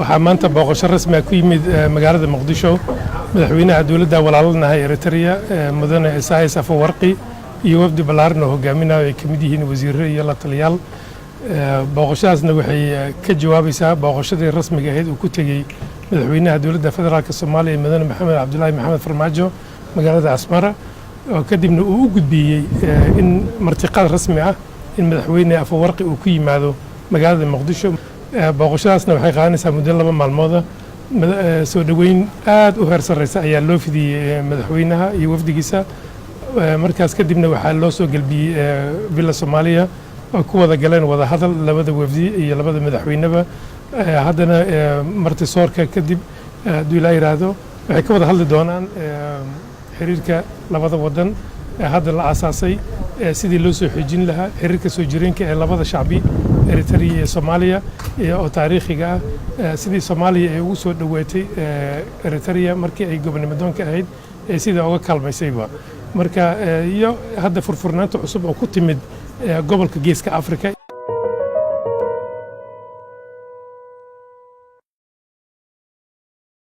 waxaa maanta booqasho rasmi ah ku yimid magaalada Muqdisho madaxweynaha dawladda walaalanaha Eritrea mudane Isaias Afwerki iyo wafdi ballaaran oo hogaaminaya ay kamid yihiin wasiirro iyo la taliyaal booqashadaasna waxay ka jawaabaysaa booqashadii rasmiga ahayd uu ku tagay madaxweynaha dawladda federaalka Soomaaliya mudane Maxamed Cabdullaahi Maxamed Farmaajo magaalada Asmara oo kadibna uu u gudbiyay in martiqaad rasmi ah in madaxweyne Afwerki uu ku yimaado magaalada Muqdisho booqashadaasna waxay qaadanaysaa muddo 2 maalmood soo dhaweyn aad u heer sareysa ayaa loo fidiyay madaxweynaha iyo wafdigiisa markaas kadibna waxaa loo soo galbiyay villa Soomaaliya oo ku wada galeen wada hadal labada wafdi iyo labada madaxweyneba haddana marti soorka kadib hadduu ilaa yiraahdo waxay ka wada hadli doonaan xiriirka labada wadan hadda la aasaasay sidii loo soo xoojin lahaa xiriirka soo jireenka ee labada shacbi Eritrea iyo Soomaaliya oo taariikhiga ah sidii Soomaaliya ay ugu soo dhaweetay Eritrea markii ay gobonnimadoonka ahayd sida uga kalmaysayba marka iyo hadda furfurnaanta cusub oo ku timid gobolka Geeska Afrika